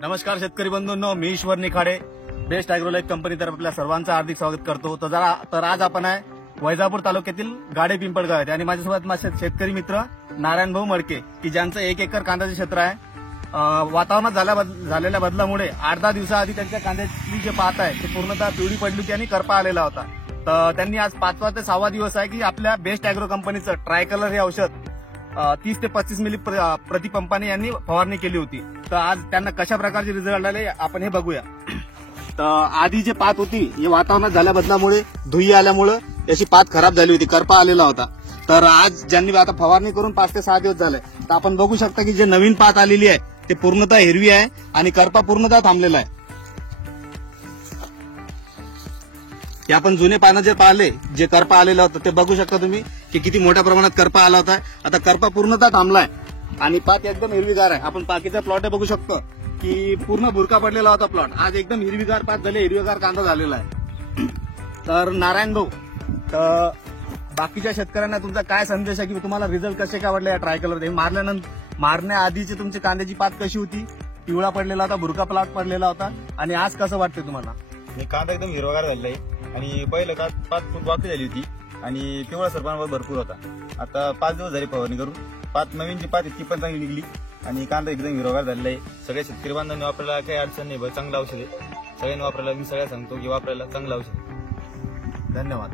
नमस्कार शेतकरी बंधूंनो, मी ईश्वर निखाडे, बेस्ट अॅग्रोलाईफ कंपनीतर्फे आपल्या सर्वांचं हार्दिक स्वागत करतो. तर आज आपण आहे वैजापूर तालुक्यातील गाडे पिंपळगाव आहे आणि माझ्यासोबत माझे शेतकरी मित्र नारायण भाऊ मडके की ज्यांचं 1 एकर कांद्याचे क्षेत्र आहे. वातावरणात झालेल्या बदलामुळे 8-10 दिवसाआधी त्यांच्या कांद्याची जे पात आहे ते पूर्णतः पिवळी पडली होती आणि करपा आलेला होता. तर त्यांनी आज 5वा ते 6वा दिवस आहे की आपल्या बेस्ट अॅग्रो कंपनीचं ट्रायकलर हे औषध 30 ते 35 मिली प्रतिपंपाने यांनी फवारणी केली होती. तर आज त्यांना कशा प्रकारचे रिझल्ट आले आपण हे बघूया. तर आधी जे पात होती हे वातावरणात झाल्या बदलामुळे धुई आल्यामुळे याची पात खराब झाली होती, करपा आलेला होता. तर आज ज्यांनी आता फवारणी करून 5 ते 6 दिवस झाले, तर आपण बघू शकता की जे नवीन पात आलेली आहे ते पूर्णतः हिरवी आहे आणि करपा पूर्णतः थांबलेला आहे. हे आपण जुने पानं जे पाहिले, जे करपा आलेलं होतं ते बघू शकता तुम्ही की किती मोठ्या प्रमाणात करपा आला होता. आता करपा पूर्णतः थांबलाय आणि पात एकदम हिरवीगार आहे. आपण बाकीचा प्लॉट बघू शकतो की पूर्ण भुरका पडलेला होता प्लॉट, आज एकदम हिरवीगार पात झाले, हिरवीगार कांदा झालेला आहे. तर नारायण भाऊ, तर बाकीच्या शेतकऱ्यांना तुमचा काय संदेश आहे की तुम्हाला रिझल्ट कसे काय वाटले या ट्रायकलर मारण्याआधीची तुमची कांद्याची पात कशी होती? पिवळा पडलेला होता, भुरका प्लॉट पडलेला होता आणि आज कसं वाटतंय तुम्हाला? कांदा एकदम हिरवागार झालेला आहे आणि पहिलं पात खूप वाकडी झाली होती आणि पिवळा सरपण भरपूर होता. आता 5 दिवस झाले फवारणी करून, पात नवीन जी पात ती पण चांगली निघली आणि कांदा एकदम हिरवागार झालेला आहे. सगळ्या शेतकरी बांधवांनी वापरायला काही अडचण नाही, चांगलं औषध आहे. सगळ्यांनी वापरायला, मी सगळ्या सांगतो की वापरायला चांगलं औषध आहे. धन्यवाद.